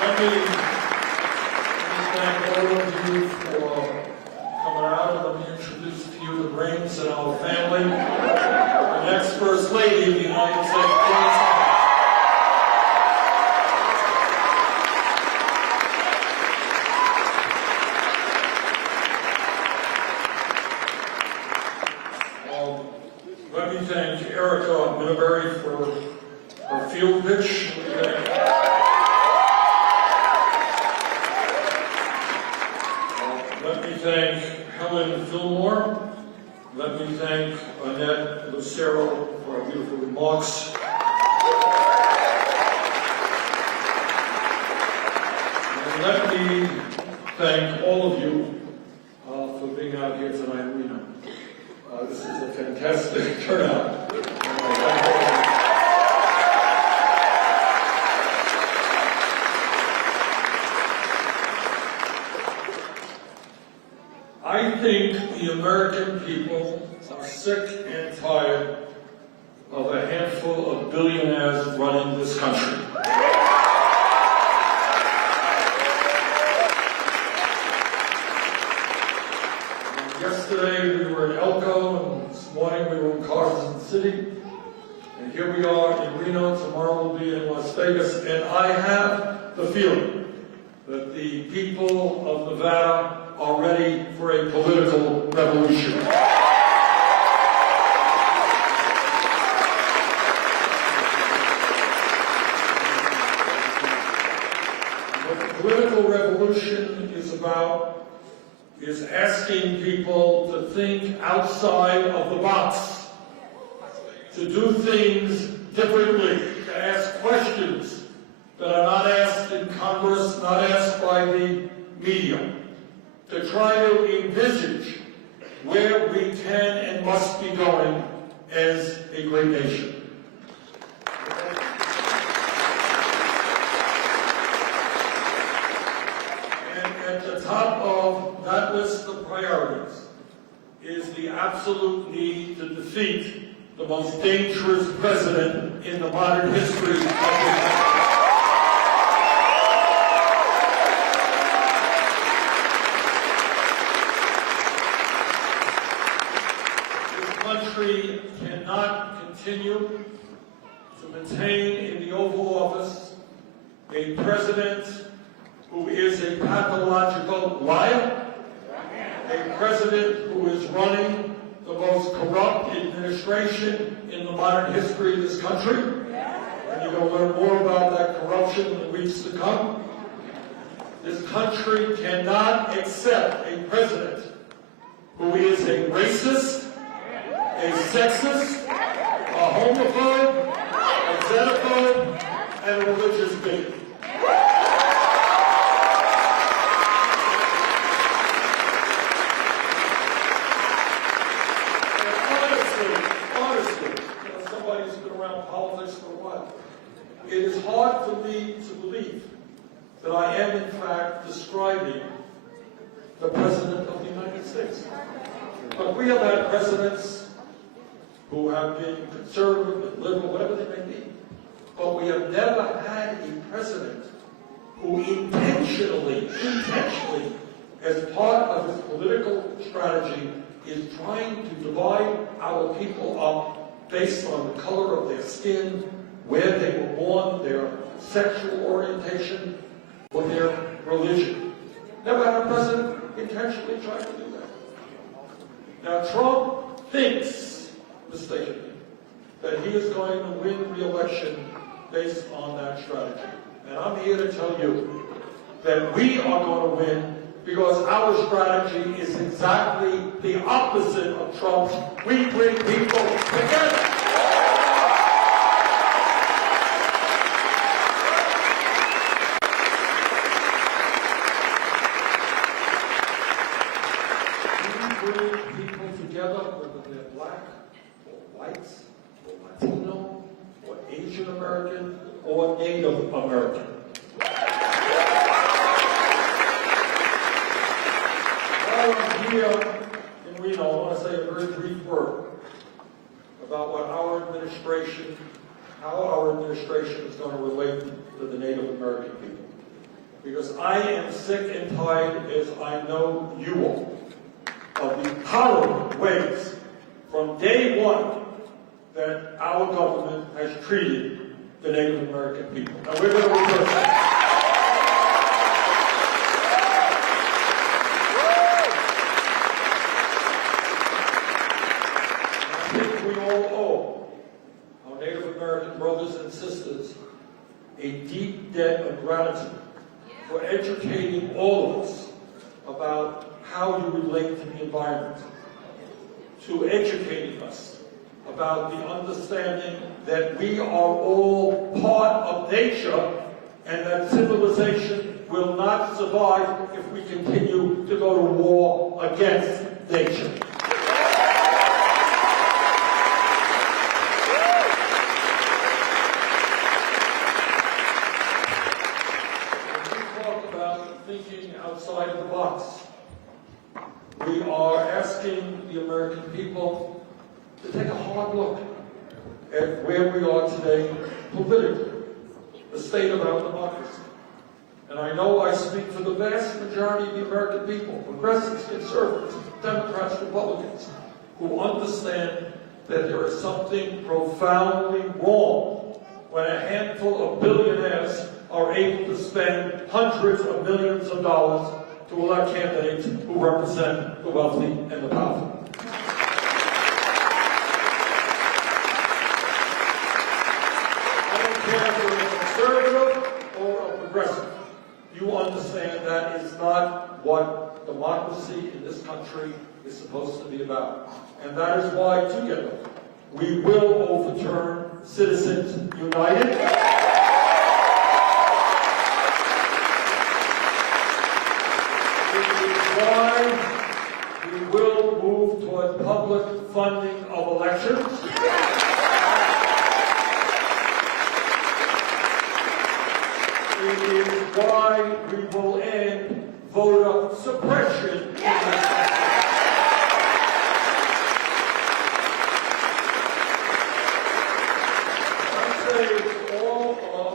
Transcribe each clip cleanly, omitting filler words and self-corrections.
Let me thank all of you for coming out, and let me introduce to you the Rains in our family, the next First Lady of the United States. Let me thank Erica Minneberry for her field pitch. Let me thank Helen Fillmore. Let me thank Annette Lucero for her beautiful remarks. And let me thank all of you for being out here tonight in Reno. This is a fantastic turnout. I think the American people are sick and tired of a handful of billionaires running this country. Yesterday we were in Elko, and this morning we were in Carson City, and here we are in Reno. Tomorrow we'll be in Las Vegas, and I have the feeling that the people of Nevada are ready for a political revolution. What the political revolution is about is asking people to think outside of the box, to do things differently, to ask questions that are not asked in Congress, not asked by the media, to try to envisage where we can and must be going as a great nation. And at the top of that list of priorities is the absolute need to defeat the most dangerous president in the modern history of the country. Country cannot continue to maintain in the Oval Office a president who is a pathological liar, a president who is running the most corrupt administration in the modern history of this country. And you're going to learn more about that corruption in the weeks to come. This country cannot accept a president who is a racist, a sexist, a homophobe, a xenophobe, and a religious bigot. And honestly, somebody who's been around politics for a while, it is hard for me to believe that I am in fact describing the President of the United States. But we have had presidents who have been conservative and liberal, whatever they may be. But we have never had a president who intentionally, as part of his political strategy, is trying to divide our people up based on the color of their skin, where they were born, their sexual orientation, or their religion. Never had a president intentionally trying to do that. Now, Trump thinks, mistakenly, that he is going to win re-election based on that strategy. And I'm here to tell you that we are going to win because our strategy is exactly the opposite of Trump's. We bring people together. We bring people together, whether they're black, whites, or Latino, or Asian American, or Native American. While I'm here in Reno, I want to say a very brief word about what our administration, how our administration is going to relate to the Native American people. because I am sick and tired, as I know you are, of the horrible ways from day one that our government has treated the Native American people. And we're going to reverse that. I think we all owe our Native American brothers and sisters a deep debt of gratitude for educating all of us about how you relate to the environment, to educating us about the understanding that we are all part of nature and that civilization will not survive if we continue to go to war against nature. Thinking outside the box. We are asking the American people to take a hard look at where we are today politically, the state of our democracy. And I know I speak for the vast majority of the American people, progressives, conservatives, Democrats, Republicans, who understand that there is something profoundly wrong when a handful of billionaires are able to spend hundreds of millions of dollars to elect candidates who represent the wealthy and the powerful. I don't care if you're a conservative or a progressive. You understand that is not what democracy in this country is supposed to be about. And that is why, together, we will overturn Citizens United. Why we will move toward public funding of elections. It is why we will end voter suppression. I say to all of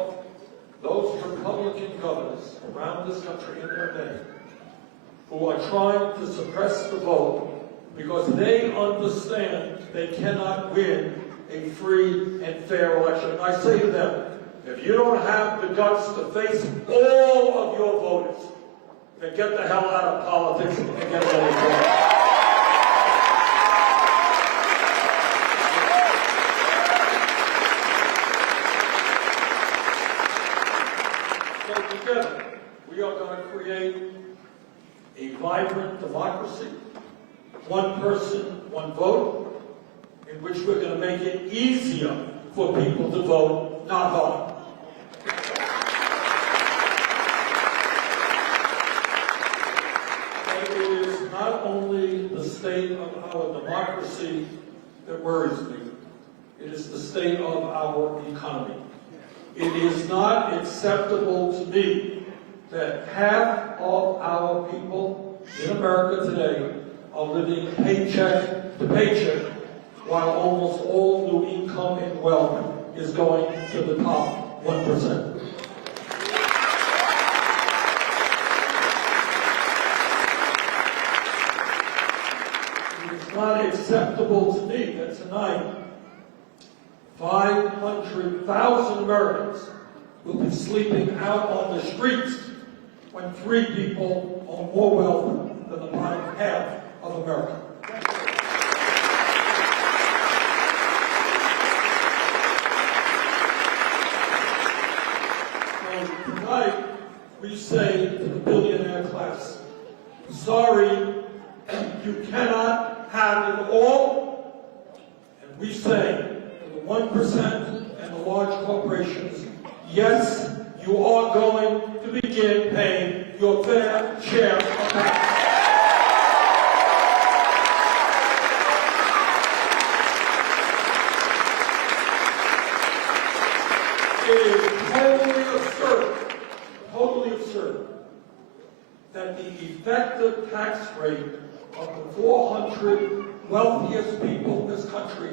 those Republican governors around this country in their name, who are trying to suppress the vote because they understand they cannot win a free and fair election. And I say to them, if you don't have the guts to face all of your voters, then get the hell out of politics and get ready to vote. So together, we are going to create a vibrant democracy, one person, one vote, in which we're going to make it easier for people to vote, not harder. It is not only the state of our democracy that worries me, it is the state of our economy. It is not acceptable to me that half of our people in America today are living paycheck to paycheck, while almost all new income and wealth is going to the top 1%. It is not acceptable to me that tonight 500,000 Americans will be sleeping out on the streets when 3 people own more wealth than the bottom half of America. So tonight, we say to the billionaire class, sorry, you cannot have it all. And we say to the 1% and the large corporations, yes, you are going to begin paying your fair share of tax. It is totally absurd, that the effective tax rate of the 400 wealthiest people in this country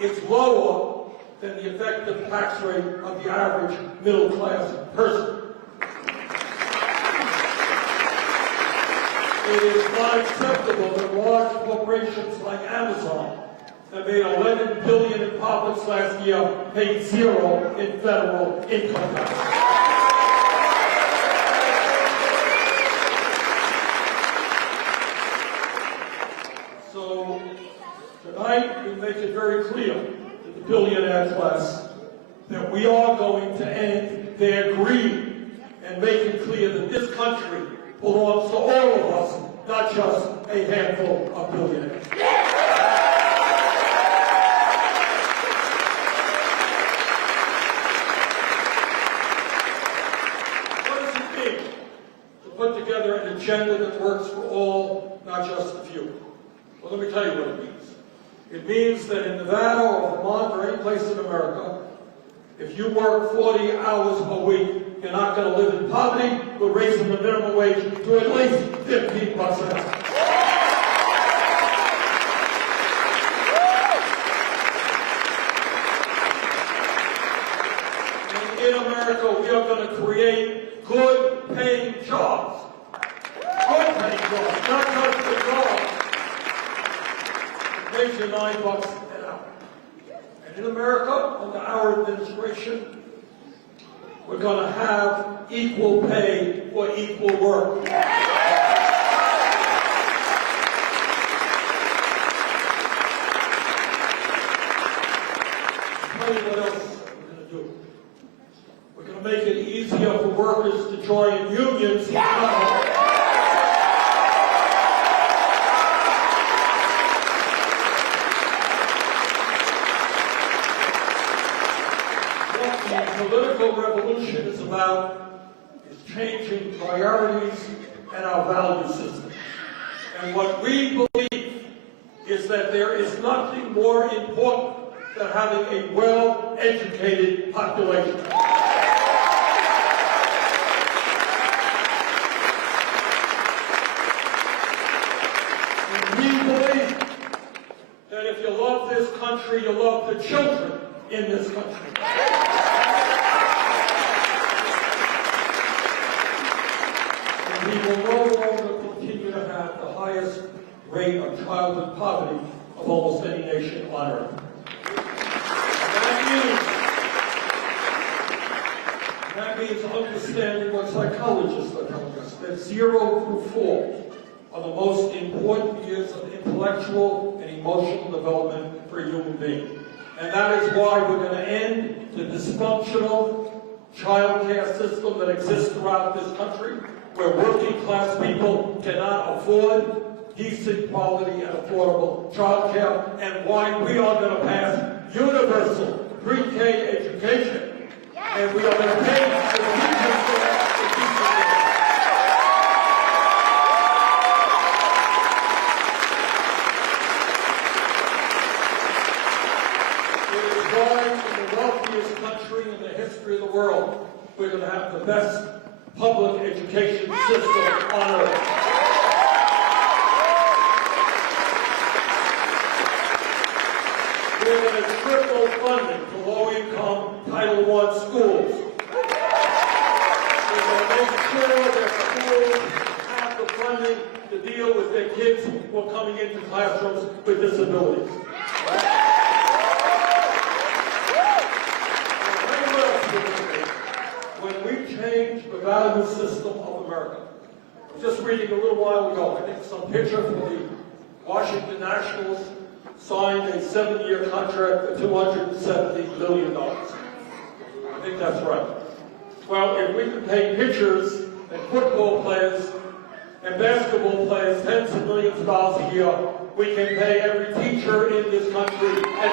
is lower than the effective tax rate of the average middle-class person. It is not acceptable that large corporations like Amazon that made $11 billion in profits last year paid zero in federal income tax. So tonight we make it very clear to the billionaire class that we are going to end their greed and make it clear that this country belongs to all of us, not just a handful of billionaires. What does it mean to put together an agenda that works for all, not just a few? Well, let me tell you what it means. It means that in Nevada or Vermont or any place in America, if you work 40 hours a week, you're not going to live in poverty. We're raising the minimum wage to at least 15%. And in America, we are going to create good-paying jobs. Good-paying jobs, not just the jobs. It pays you $9 an hour. And in America, under our administration, we're going to have equal pay for equal work. I'll tell you what else we're going to do. We're going to make it easier for workers to join unions. The political revolution is about is changing priorities and our value system. And what we believe is that there is nothing more important than having a well-educated population. And we believe that if you love this country, you love the children in this country. We will no longer continue to have the highest rate of childhood poverty of almost any nation on earth. That means understanding what psychologists are telling us, that 0 through 4 are the most important years of intellectual and emotional development for a human being. And that is why we're going to end the dysfunctional child care system that exists throughout this country, where working class people cannot afford decent, quality, and affordable child care, and why we are going to pass universal pre-K education, and we are going to pay for the teachers for that. It is why in the wealthiest country in the history of the world, we're going to have the best public education system on earth. We're going to triple funding to low-income Title I schools. We're going to make sure that schools have the funding to deal with their kids who are coming into classrooms with disabilities. When we change the value system of America, I was just reading a little while ago, I think some picture from the Washington Nationals signed a 7-year contract for $270 billion. I think that's right. Well, if we can pay pitchers and football players and basketball players tens of millions of dollars a year, we can pay every teacher in this country and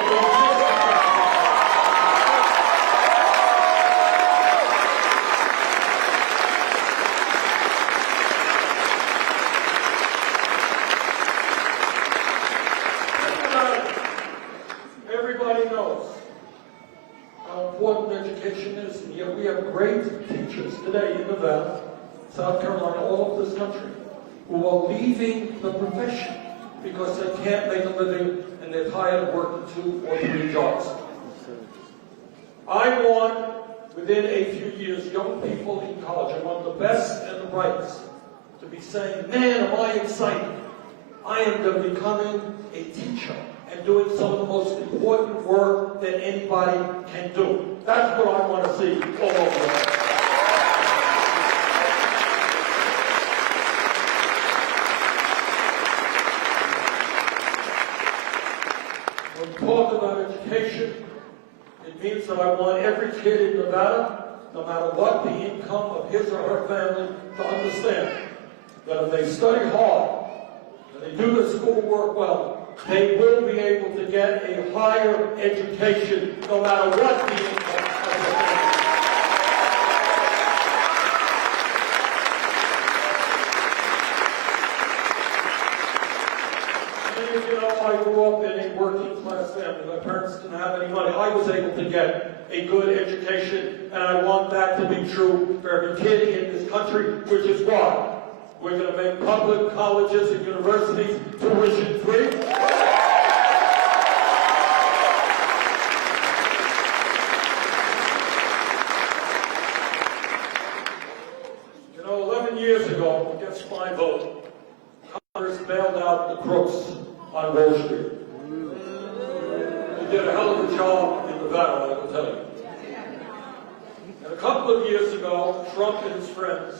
everybody knows how important education is, and yet we have great teachers today in Nevada, South Carolina, all over this country, who are leaving the profession because they can't make a living and they're tired of working 2 or 3 jobs. I want, within a few years, young people in college, I want the best and the brightest, to to be saying, man, am I excited. I am going to be becoming a teacher and doing some of the most important work that anybody can do. That's what I want to see all over the world. When we talk about education, it means that I want every kid in Nevada, no matter what the income of his or her family, to understand that if they study hard and they do their schoolwork well, they will be able to get a higher education no matter what the income of the family. You know, I grew up in a working class family. My parents didn't have any money. I was able to get a good education, and I want that to be true for every kid in this country, which is why we're going to make public colleges and universities tuition free. You know, 11 years ago, against my vote, Congress bailed out the crooks on Wall Street. They did a hell of a job in Nevada, I will tell you. And a couple of years ago, Trump and his friends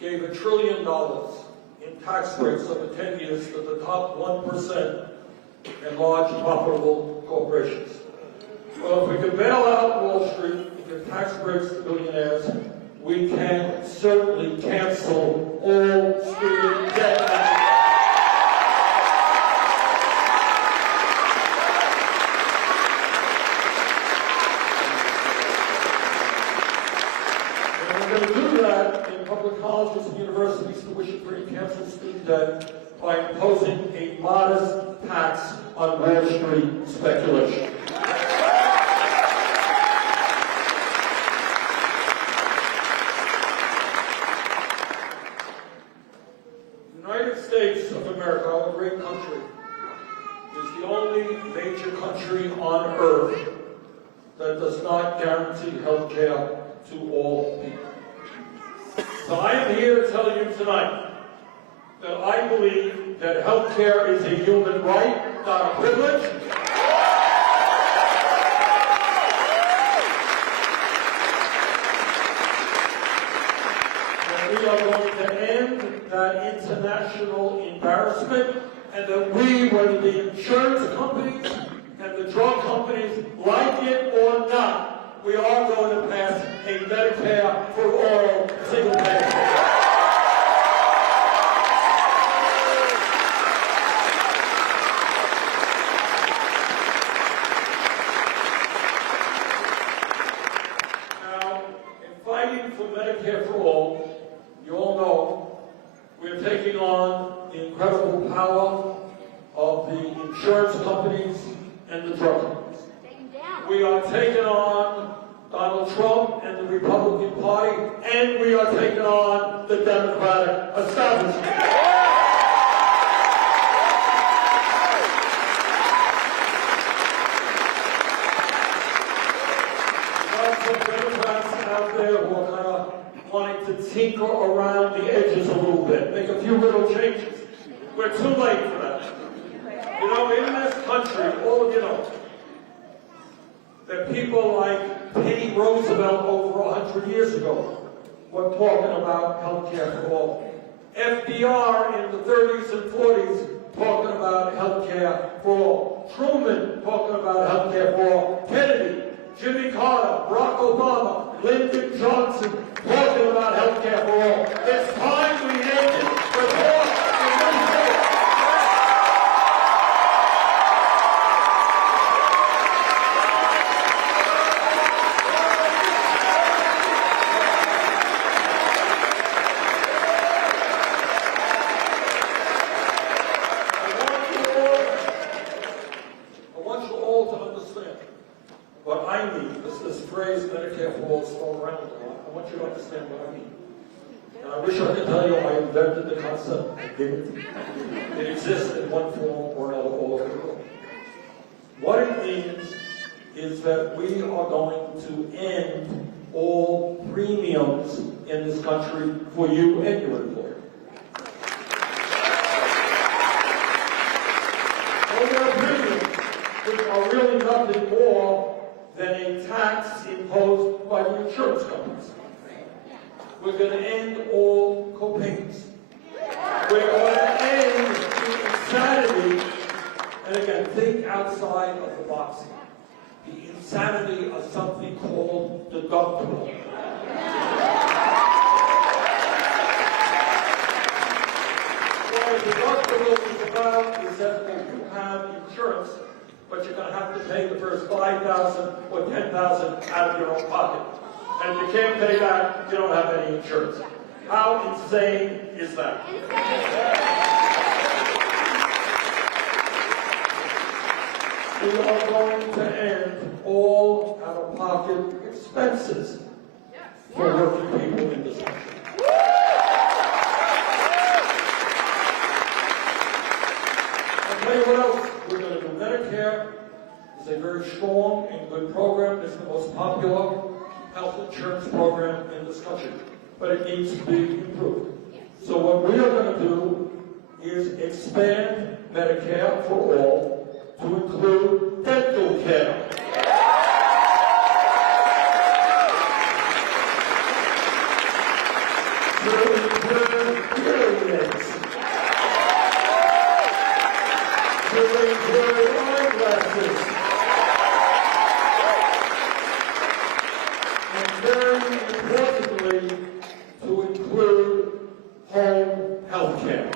gave $1 trillion in tax breaks over 10 years to the top 1% and large profitable corporations. Well, if we can bail out Wall Street and give tax breaks to billionaires, we can certainly cancel all student debt. We're going to do that in public colleges and universities, tuition-free, cancel student debt by imposing a modest tax on Wall Street speculation. The United States of America, our great country, is the only major country on earth that does not guarantee health care to all people. So I am here to tell you tonight that I believe that health care is a human right, not a privilege. And we are going to end that international embarrassment, and that we, whether the insurance companies and the drug companies like it or not, we are going to pass a Medicare for all single payer. Now, in fighting for Medicare for all, you all know we're taking on the incredible power of the insurance companies and the drug companies. We are taking on Donald Trump and the Republican Party, and we are taking on the Democratic establishment. There are some Democrats out there who are kind of wanting to tinker around the edges a little bit, make a few little changes. We're too late for that. You know, in this country, all of you know, that people like Teddy Roosevelt over 100 years ago were talking about health care for all. FDR in the 30s and 40s talking about health care for all. Truman talking about health care for all. Kennedy, Jimmy Carter, Barack Obama, Lyndon Johnson talking about health care for all. It's time we end it before we lose it. What I mean is this phrase Medicare for all is thrown around a lot. I want you to understand what I mean. And I wish I could tell you I invented the concept. I didn't. It exists in one form or another all over the world. What it means is that we are going to end all premiums in this country for you and your employer. insurance companies. We're going to end all co-payments. We're going to end the insanity, and again, think outside of the box. The insanity of something called deductible. What a deductible is about is that if you have insurance, but you're going to have to pay the first $5,000 or $10,000 out of your own pocket. And if you can't pay that, you don't have any insurance. How insane is that? We are going to end all out-of-pocket expenses for working people in this country. I'll tell you what else we're going to do. Medicare is a very strong and good program. It's the most popular health insurance program in this country, but it needs to be improved. So what we are going to do is expand Medicare for all to include dental care. To include hearing aids. To include eyeglasses. And very importantly, to include home health care.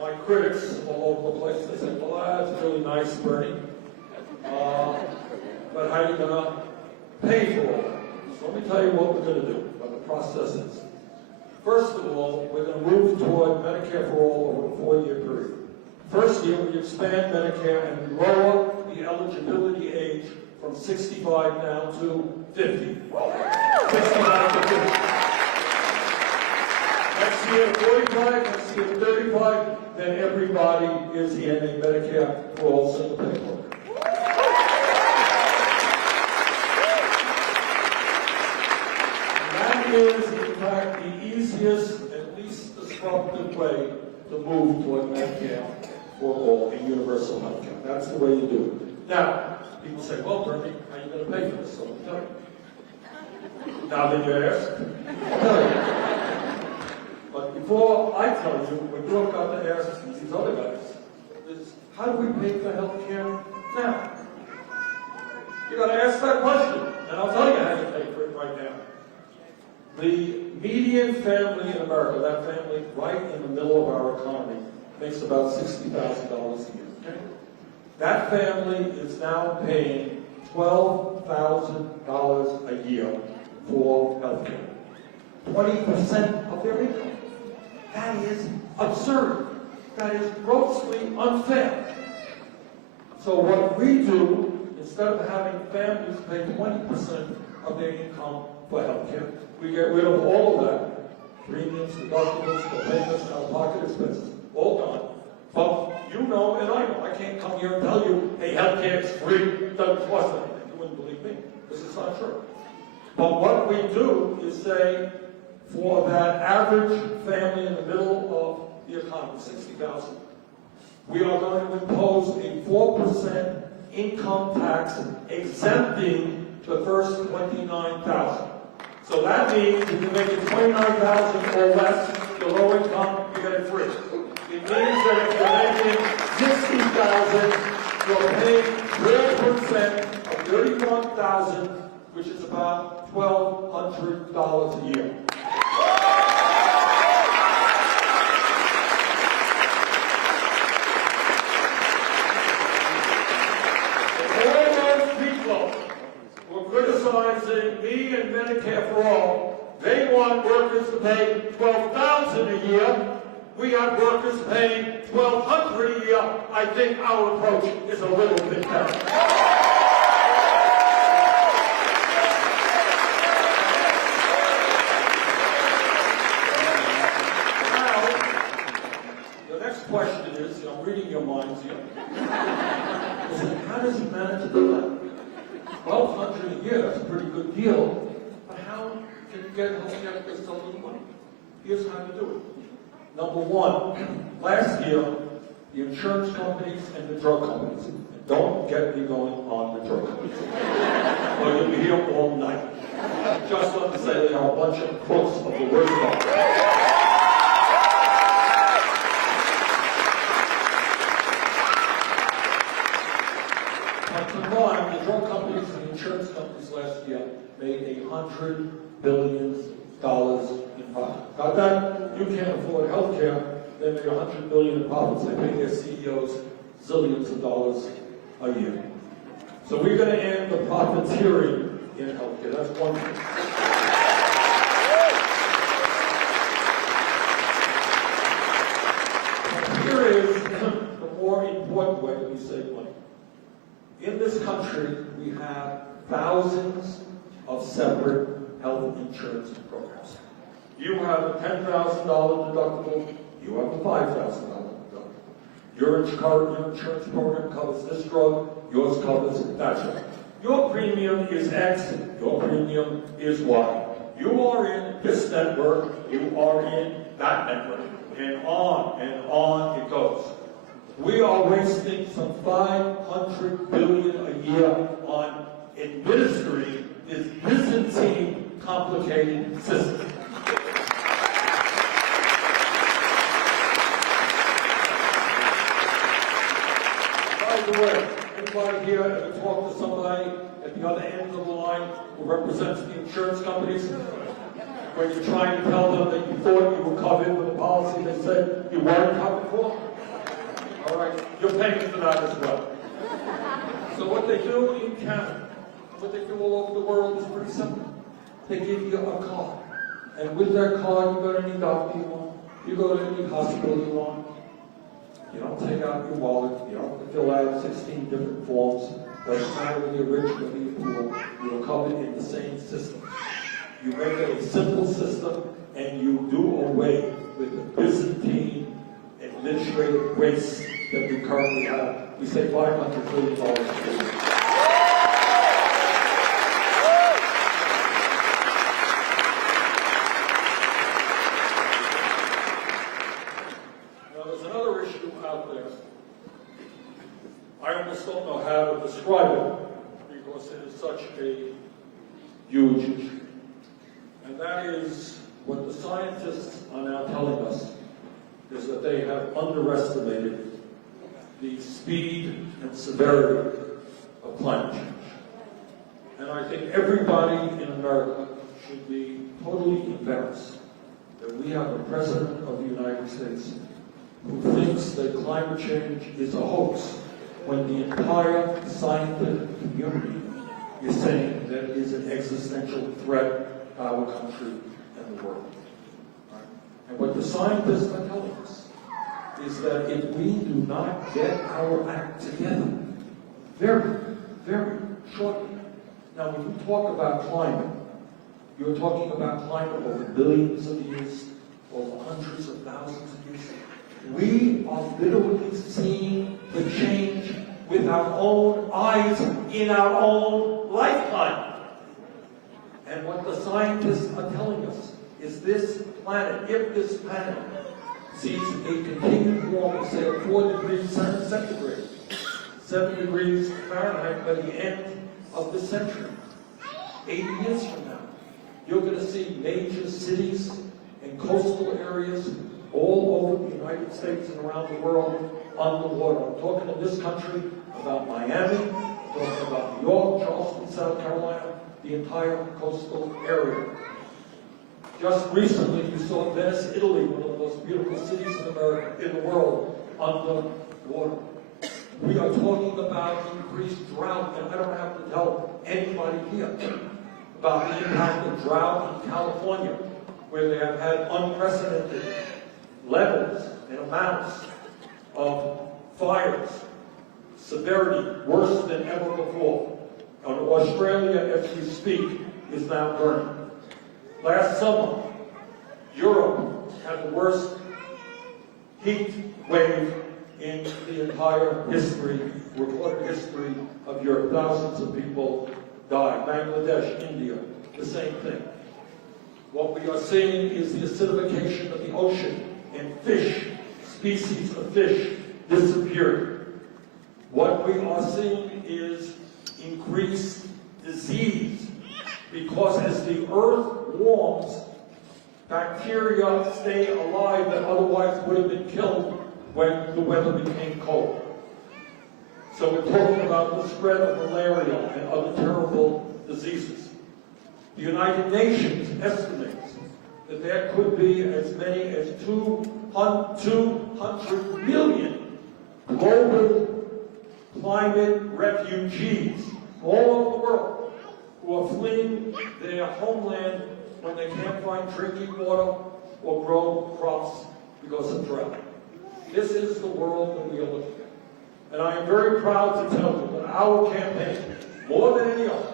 My critics all over the place, they say, well, that's really nice, Bernie, but how are you going to pay for all that? So let me tell you what we're going to do, what the process is. First of all, we're going to move toward Medicare for all over a 4-year period. First year, we expand Medicare and we lower the eligibility age from 65 now to 50. 65 to 50. Next year 45, next year 35, then everybody is in a Medicare for all single pay program. That is, in fact, the easiest and least disruptive way to move toward Medicare for all and universal health care. That's the way you do it. Now, people say, well, Bernie, how are you going to pay for this? So I'll tell you. Now that you ask, I'll tell you. But before I tell you, what you've got to ask these other guys is, how do we pay for health care now? You got to ask that question, and I'll tell you how to pay for it right now. The median family in America, that family right in the middle of our economy, makes about $60,000 a year. Okay? That family is now paying $12,000 a year for health care. 20% of their income. That is absurd. That is grossly unfair. So what we do, instead of having families pay 20% of their income for health care, we get rid of all of that. Premiums, deductibles, co-payments, out-of-pocket expenses, all gone. But you know and I know, I can't come here and tell you, hey, health care is free, it doesn't cost anything. You wouldn't believe me. This is not true. But what we do is say, for that average family in the middle of the economy, 60,000, we are going to impose a 4% income tax exempting the first 29,000. So that means if you make it 29,000 or less, you're low income, you get it free. It means that if you're making 60,000, you're paying 4% of 31,000, which is about $1,200 a year. Criticizing me and Medicare for all. They want workers to pay $12,000 a year. We have workers paying $1,200 a year. I think our approach is a little bit better. Now, the next question is, I'm reading your minds here, is how does he manage to do that? $1,200 a year, that's a pretty good deal, but how can you get health care for so little money? Here's how to do it. Number one, last year, the insurance companies and the drug companies, and don't get me going on the drug companies, or you'll be here all night. Just let me say they are a bunch of crooks of the word of God. But combined, the drug companies and the insurance companies last year made $100 billion in profit. Got that? You can't afford health care. They made $100 billion in profits. They pay their CEOs zillions of dollars a year. So we're going to end the profiteering in healthcare. That's one thing. Here is the more important way that we save money. In this country, we have thousands of separate health insurance programs. You have a $10,000 deductible. You have a $5,000 deductible. Your insurance program covers this drug. Yours covers that drug. Your premium is X. Your premium is Y. You are in this network. You are in that network. And on it goes. We are wasting some $500 billion a year on administering this Byzantine, complicated system. By the way, anybody here ever talk to somebody at the other end of the line who represents the insurance companies? When you're trying to tell them that you thought you were covered with a policy they said you weren't covered for? All right, you're paying for that as well. So what they do in Canada, what they do all over the world is pretty simple. They give you a card. And with that card, you go to any doctor you want. You go to any hospital you want. You don't take out your wallet. You don't have to fill out 16 different forms. Doesn't matter whether you're rich or whether you're poor. You're covered in the same system. You make it a simple system, and you do away with the Byzantine administrative waste that we currently have. We say $500 billion a year. Now, there's another issue out there. I almost don't know how to describe it because it is such a huge issue. And that is what the scientists are now telling us is that they have underestimated the speed and severity of climate change. And I think everybody in America should be totally embarrassed that we have a president of the United States who thinks that climate change is a hoax when the entire scientific community is saying that it is an existential threat to our country and the world. And what the scientists are telling us is that if we do not get our act together very, very shortly. Now, when you talk about climate, you're talking about climate over billions of years, over hundreds of thousands of years. We are literally seeing the change with our own eyes in our own lifetime. And what the scientists are telling us is this planet, if this planet sees a continued warming, say of 4 degrees centigrade, 7 degrees Fahrenheit by the end of the century, 80 years from now, you're going to see major cities and coastal areas all over the United States and around the world underwater. I'm talking in this country about Miami, I'm talking about New York, Charleston, South Carolina, the entire coastal area. Just recently, you saw Venice, Italy, one of the most beautiful cities in America, in the world, underwater. We are talking about increased drought, and I don't have to tell anybody here about the impact of drought in California, where they have had unprecedented levels and amounts of fires, severity worse than ever before. And Australia, as we speak, is now burning. Last summer, Europe had the worst heat wave in the entire history, recorded history of Europe. Thousands of people died. Bangladesh, India, the same thing. What we are seeing is the acidification of the ocean and fish, species of fish, disappearing. What we are seeing is increased disease, because as the earth warms, bacteria stay alive that otherwise would have been killed when the weather became cold. So we're talking about the spread of malaria and other terrible diseases. The United Nations estimates that there could be as many as 200 million global climate refugees all over the world who are fleeing their homeland when they can't find drinking water or grow crops because of drought. This is the world that we are looking at. And I am very proud to tell you that our campaign, more than any other,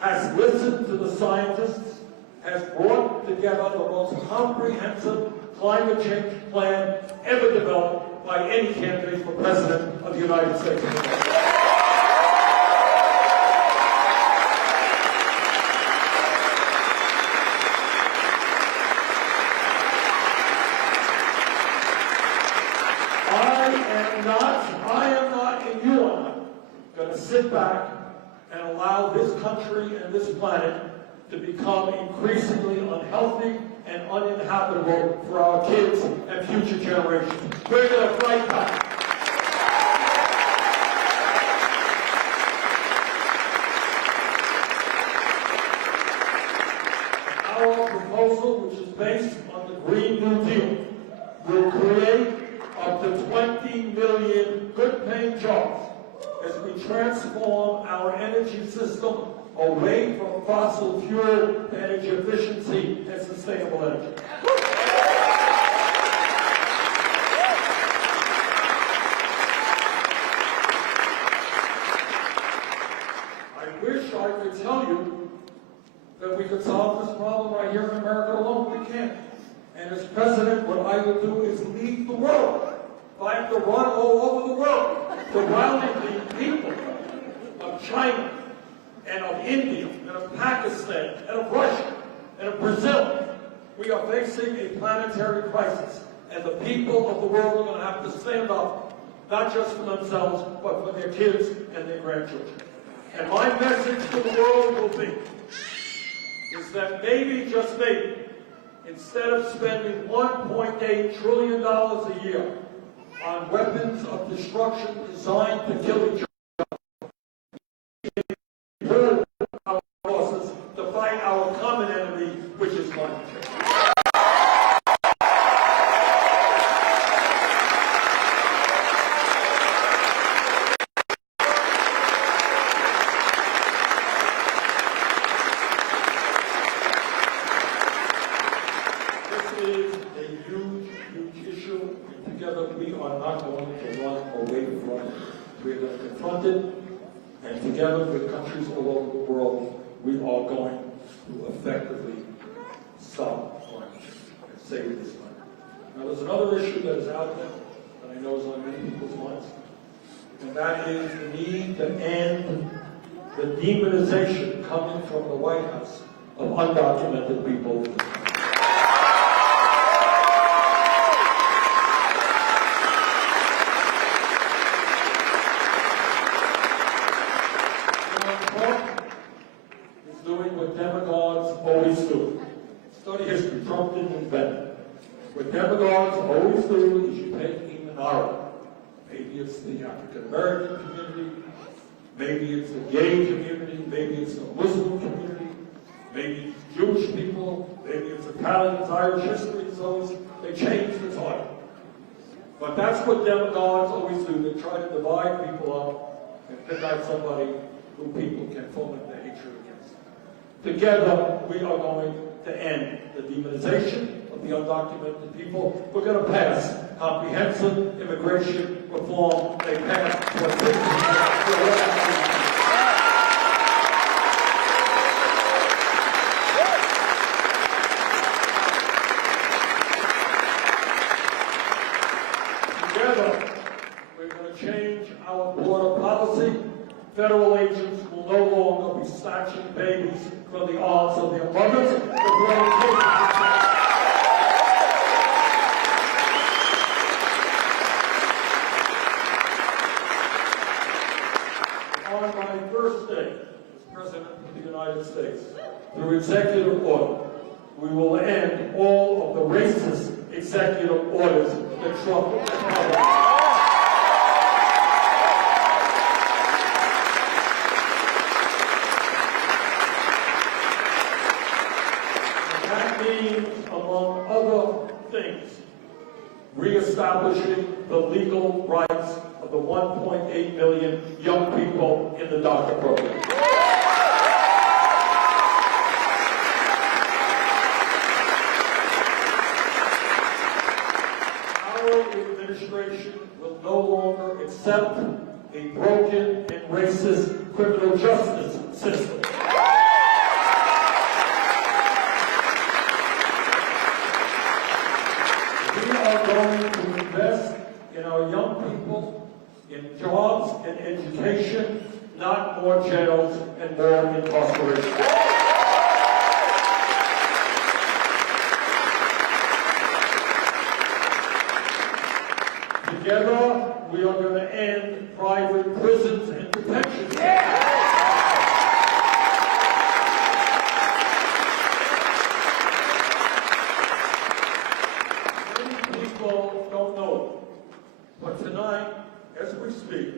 has listened to the scientists, has brought together the most comprehensive climate change plan ever developed by any candidate for President of the United States of America. I am not, and you are not, going to sit back and allow this country and this planet to become increasingly unhealthy and uninhabitable for our kids and future generations. We're going to fight back. Our proposal, which is based on the Green New Deal, will create up to 20 million good-paying jobs as we transform our energy system away from fossil fuel to energy efficiency and sustainable energy. I wish I could tell you that we could solve this problem right here in America alone. We can't. And as president, what I will do is lead the world. If I have to run all over the world to rally the people of China and of India and of Pakistan and of Russia and of Brazil, we are facing a planetary crisis. And the people of the world are going to have to stand up, not just for themselves, but for their kids and their grandchildren. And my message to the world will be, is that maybe, just maybe, instead of spending $1.8 trillion a year on weapons of destruction designed to kill each other, we can our forces to fight our common enemy, which is climate change. We are not going to run away from it. We're going to confront it, and together with countries all over the world, we are going to effectively stop climate change and save this planet. Now, there's another issue that is out there that I know is on many people's minds, and that is the need to end the demonization coming from the White House of undocumented people. Always do. Study history. Trump didn't invent it. What demagogues always do is you take a minority. Maybe it's the African American community, maybe it's the gay community, maybe it's the Muslim community, maybe it's Jewish people, maybe it's Italians, Irish history, so they change the title. But that's what demagogues always do. They try to divide people up and pick out somebody who people can foment their hatred against. Together, we are going to end the demonization of the undocumented people. We're going to pass comprehensive immigration reform. They pass what Together, we're going to change our border policy. Federal agents will no longer be snatching babies from the arms of their mothers. first day as President of the United States, through executive order, we will end all of the racist executive orders that Trump has published. Among other things, reestablishing the legal rights of the 1.8 million young people in the DACA program. Our administration will no longer accept a broken and racist criminal justice system. Going to invest in our young people, in jobs and education, not more jails and more incarceration. Together, we are going to end private prisons and detention centers. Don't know it. But tonight, as we speak,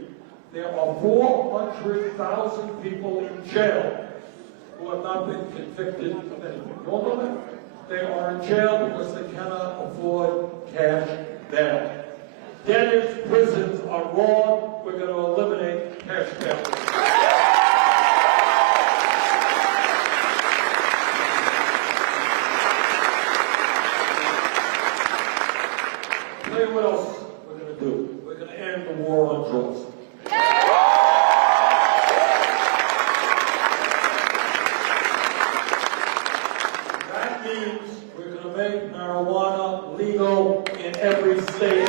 there are 400,000 people in jail who have not been convicted of anything. You all know that? They are in jail because they cannot afford cash bail. Debtors' prisons are wrong. We're going to eliminate cash bail. Tell you what else we're going to do. We're going to end the war on drugs. That means we're going to make marijuana legal in every state.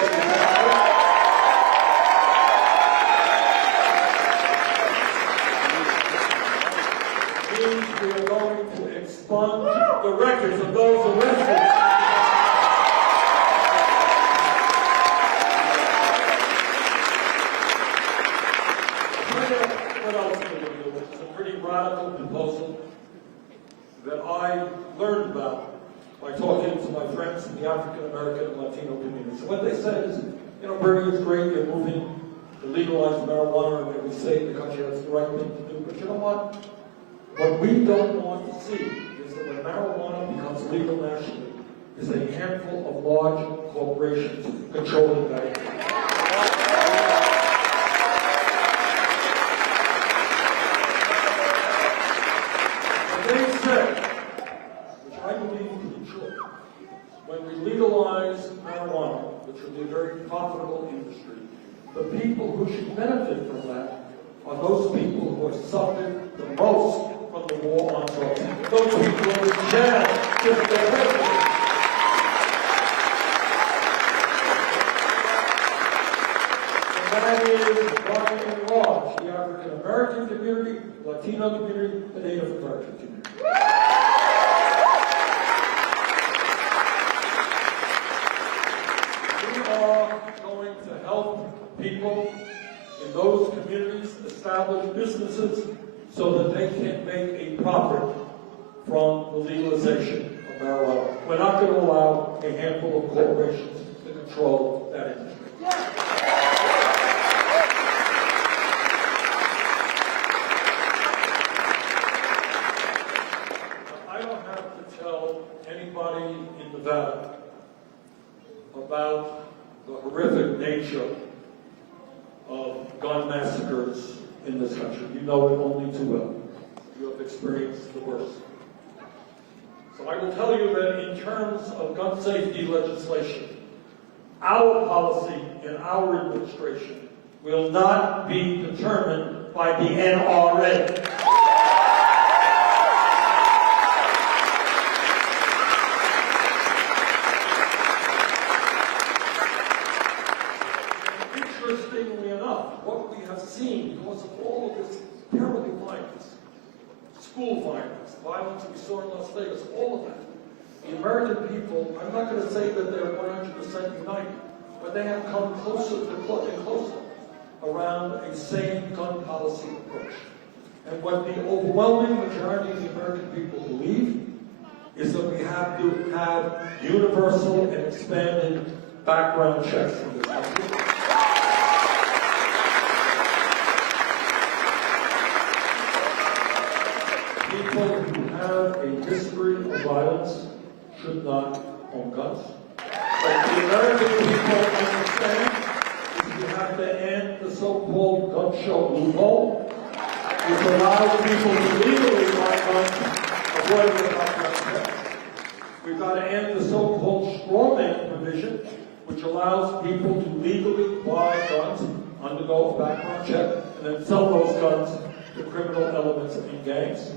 It means we are going to expunge the records of those arrested. What else are we going to do? It's a pretty radical proposal that I learned about by talking to my friends in the African American and Latino communities. So what they said is, you know, Bernie, it's great, you're moving to legalize marijuana in every state in the country, that's the right thing to do. But you know what? What we don't want to see is that when marijuana becomes legal nationally, is a handful of large corporations controlling that. They said, which I believe to be true, when we legalize marijuana, which will be a very profitable industry, the people who should benefit from that are those people who have suffered the most from the war on drugs. Those people who are in jail just for their residence. And that is by and large the African American community, Latino community, the Native American community. We are going to help people in those communities establish businesses so that they can make a profit from the legalization of marijuana. We're not going to allow a handful of corporations to control that industry. Anybody in Nevada about the horrific nature of gun massacres in this country. You know it only too well. You have experienced the worst. So I will tell you that in terms of gun safety legislation, our policy and our administration will not be determined by the NRA. Interestingly enough, what we have seen because of all of this terrible violence, school violence, violence we saw in Las Vegas, all of that, the American people, I'm not going to say that they're 100% united, but they have come closer and closer around a sane gun policy approach. And what the overwhelming majority of the American people believe is that we have to have universal and expanded background checks in this country. People who have a history of violence should not own guns. But the American people understand is you have to end the so-called gun show loophole, which allows people to legally buy guns, avoiding the background check. We've got to end the so-called strawman provision, which allows people to legally buy guns, undergo a background check, and then sell those guns to criminal elements in gangs.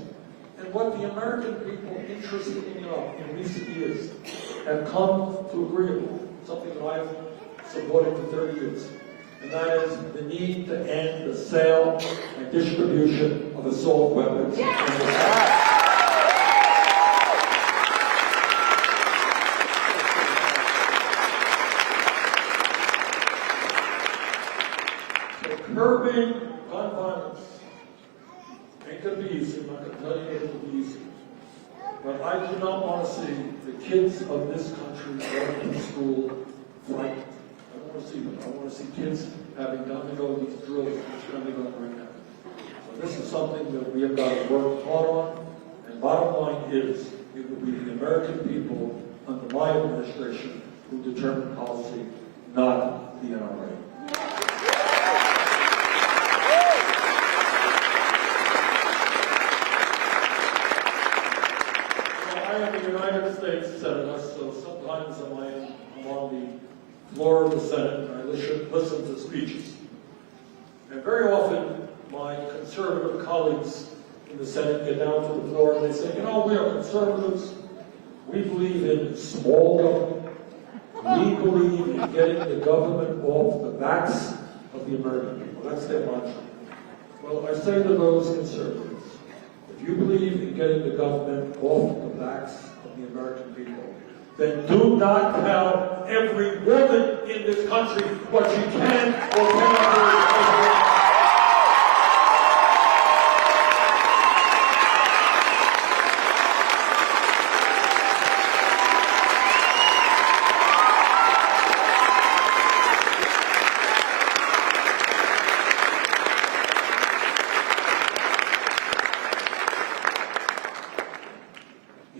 And what the American people, interestingly enough, in recent years, have come to agree upon, something that I've supported for 30 years, and that is the need to end the sale and distribution of assault weapons. Curbing gun violence ain't going to be easy. I'm not going to tell you it will be easy. But I do not want to see the kids of this country going to school frightened. I don't want to see them. I want to see kids having done to go to these drills which are going on right now. So this is something that we have got to work hard on. And bottom line is, it will be the American people under my administration who determine policy, not the NRA. United States Senator, so sometimes I'm on the floor of the Senate and I listen to speeches. And very often my conservative colleagues in the Senate get down to the floor and they say, you know, we are conservatives, we believe in small government, we believe in getting the government off the backs of the American people. That's their mantra. Well, I say to those conservatives, if you believe in getting the government off the backs of the American people, then do not tell every woman in this country what she can or cannot do.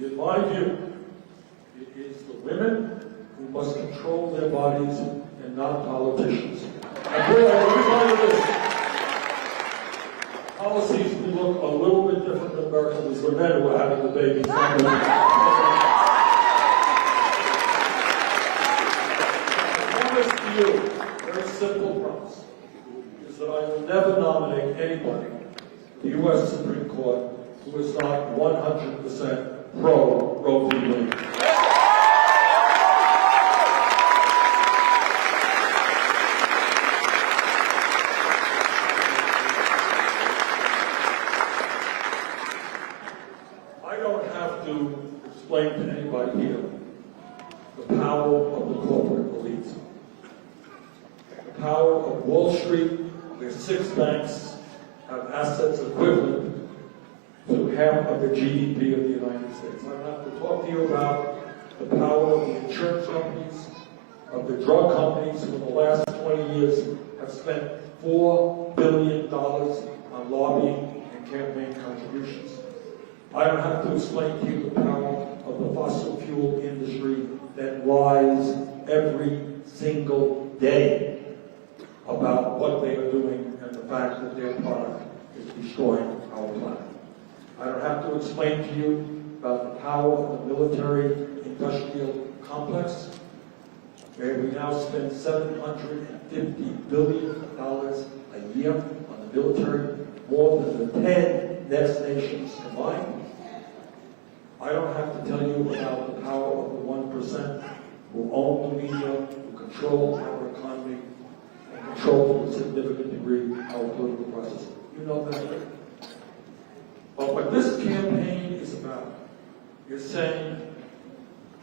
In my view, it is the women who must control their bodies and not politicians. Let me tell you this. Policies will look a little bit different in America because the men who are having the babies. I promise to you, very simple promise, is that I will never nominate anybody to the U.S. Supreme Court who is not 100% pro Roe v. Wade. I don't have to explain to anybody here the power of the corporate elites. The power of Wall Street, where 6 banks have assets equivalent to half of the GDP of the United States. I don't have to talk to you about the power of the insurance companies, of the drug companies who in the last 20 years have spent $4 billion on lobbying and campaign contributions. I don't have to explain to you the power of the fossil fuel industry that lies every single day about what they are doing and the fact that their product is destroying our planet. I don't have to explain to you about the power of the military-industrial complex, where we now spend $750 billion a year on the military, more than the 10 next nations combined. I don't have to tell you about the power of the 1% who own the media, who control our economy, and control to a significant degree our political process. You know that. But what this campaign is about is saying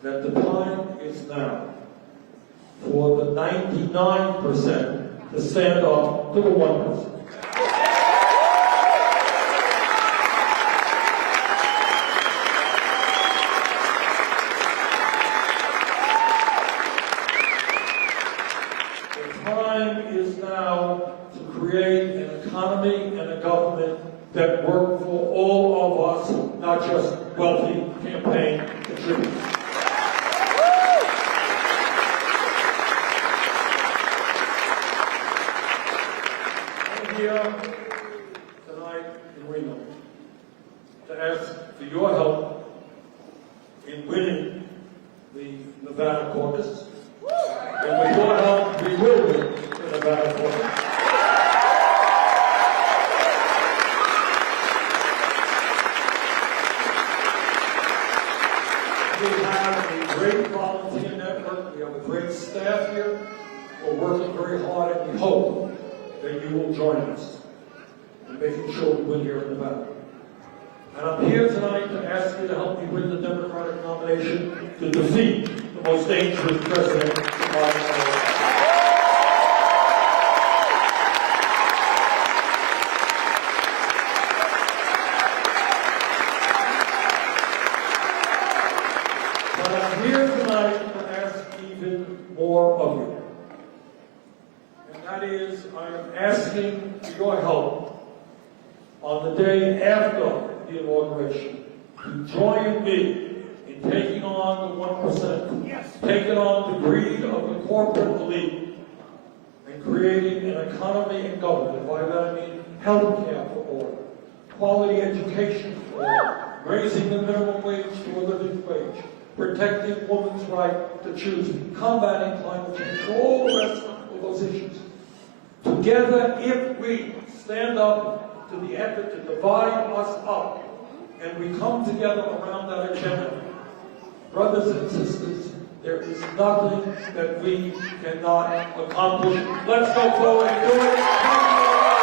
that the time is now for the 99% to stand up to the 1%. out to create an economy and a government that work for all of us, not just wealthy campaign contributors. I'm here tonight in Reno to ask for your help in winning the Nevada caucus. And with your help, we will win the Nevada caucus. We have a great volunteer network. We have a great staff here. We're working very hard, and we hope that you will join us in making sure we win here in Nevada. And I'm here tonight to ask you to help me win the Democratic nomination to defeat the most dangerous president in my generation. But I'm here tonight to ask even more of you. And that is, I am asking for your help on the day after the inauguration to join me in taking on the 1%, taking on the greed of the corporate elite, and creating an economy and government. By that I mean health care for all, quality education for all, raising the minimum wage to a living wage, protecting women's right to choose, combating climate change, all the rest of those issues. Together, if we stand up to the effort to divide us up, and we come together around that agenda, brothers and sisters, there is nothing that we cannot accomplish. Let's go forward and do it.